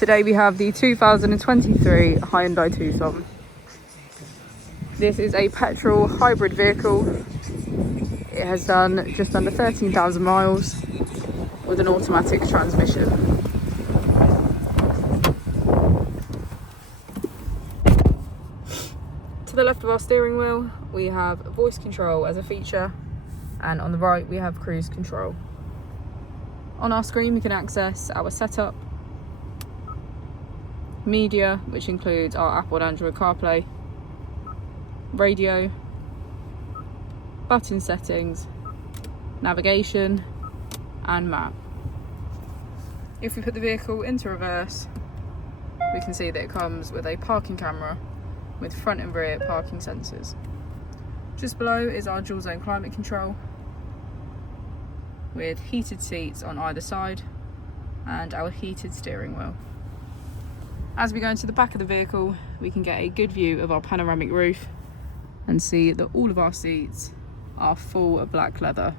Today we have the 2023 Hyundai Tucson. This is a petrol hybrid vehicle. It has done just under 13,000 miles with an automatic transmission. To the left of our steering wheel, we have voice control as a feature, and on the right we have cruise control. On our screen we can access our setup, media, which includes our Apple and Android CarPlay, radio, button settings, navigation and map. If we put the vehicle into reverse, we can see that it comes with a parking camera with front and rear parking sensors. Just below is our dual zone climate control with heated seats on either side and our heated steering wheel. As we go into the back of the vehicle, we can get a good view of our panoramic roof and see that all of our seats are full of black leather.